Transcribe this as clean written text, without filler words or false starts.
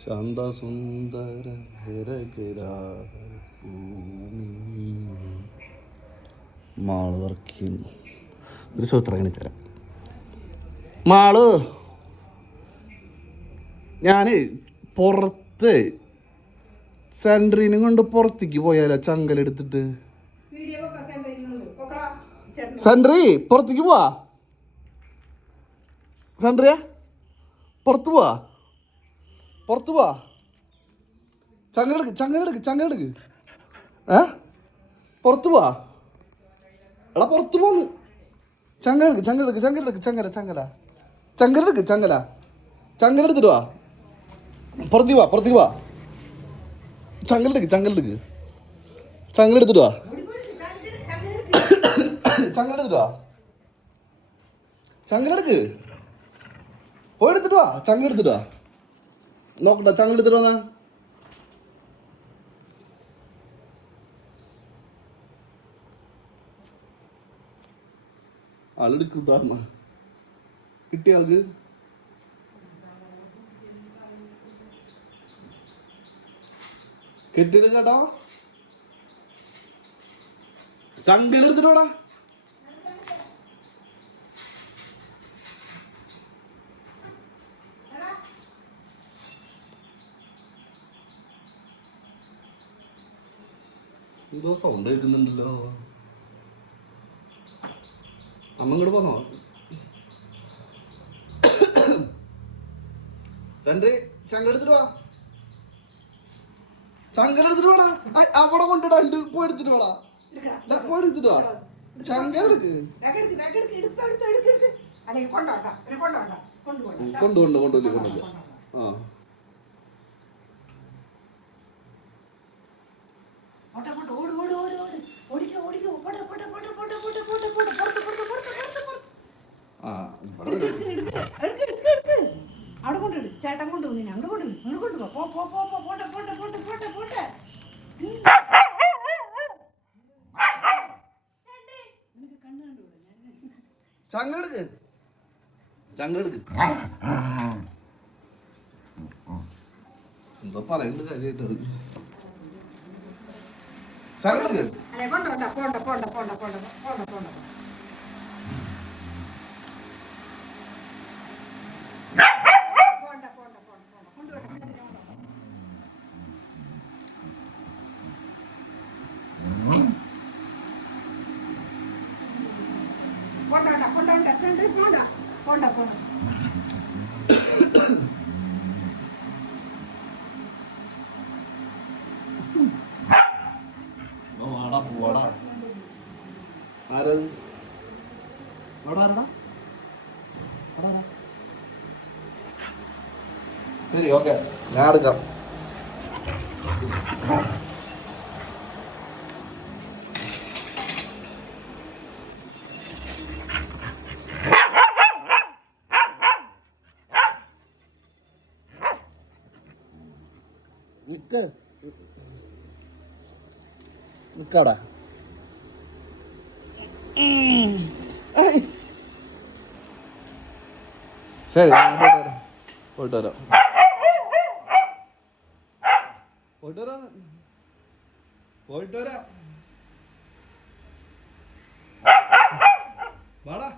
ശാന്തസുന്ദര mall work ചെയ്യുന്നു. ഒരു സൂത്രം കാണിച്ചുതരാം. മാള്, ഞാൻ പുറത്ത് സെൻട്രീനും കൊണ്ട് പുറത്തേക്ക് പോയാലോ ചങ്കലെടുത്തിട്ട്? സെൻട്രി പുറത്തേക്ക് പോവാ. സെൻട്രിയ പുറത്ത് പോവാ, പുറത്ത് പോവാ. ചങ്കലെടുക്ക് പുറത്ത് പോവാ. എടാ പുറത്ത് പോന്ന്. ചങ്കലെടുത്തിട്ട് വാ. പുറത്തേക്ക് വാ. ചങ്കലെടുത്തിട്ട് വാ. ചങ്കലെടുക്ക്. പോയി എടുത്തിട്ട് വാ. ചങ്കലെടുത്തിട്ട് വാ. നോക്കണ്ട, ചങ്കലെടുത്തിട്ട് വന്നാ. ആളെടുക്കൂട്ടാ. കിട്ടിയ ആൾക്ക് കെട്ടിടും കേട്ടോ. ചങ്കലെടുത്തിട്ടോടാ. എന്തോ സൗണ്ട് കേൾക്കുന്നുണ്ടല്ലോ. അമ്മ ഇങ്ങോട്ട് പോന്നോ? തന്റെ ചങ്കലെടുത്തിട്ട് വാ. ചങ്കലെടുത്തിട്ട് വാടാ. അവിടെ കൊണ്ടിടാണ്ട് പോയി എടുത്തിട്ട് വാടാ. പോയി എടുത്തിട്ട് വാ. ചങ്കലെടുക്ക്. കൊണ്ടുപോയില്ല. ആ അവിടെ കൊണ്ടിട്. ചേട്ടൻ കൊണ്ടുപോകുന്ന അങ്ങോട്ട് പോട്ടെ. ചങ്കലെടുക്ക്. എന്തോ പറയണ്ട് കാര്യമായിട്ട്. ചങ്കലെടുക്ക്. ആരത്? അവിടെ ആരടാ? ശരി, ഓക്കെ, ഞാൻ എടുക്കാം. നിക്കടാ. ശരി, പോയിട്ട് വരാം. വാടാ.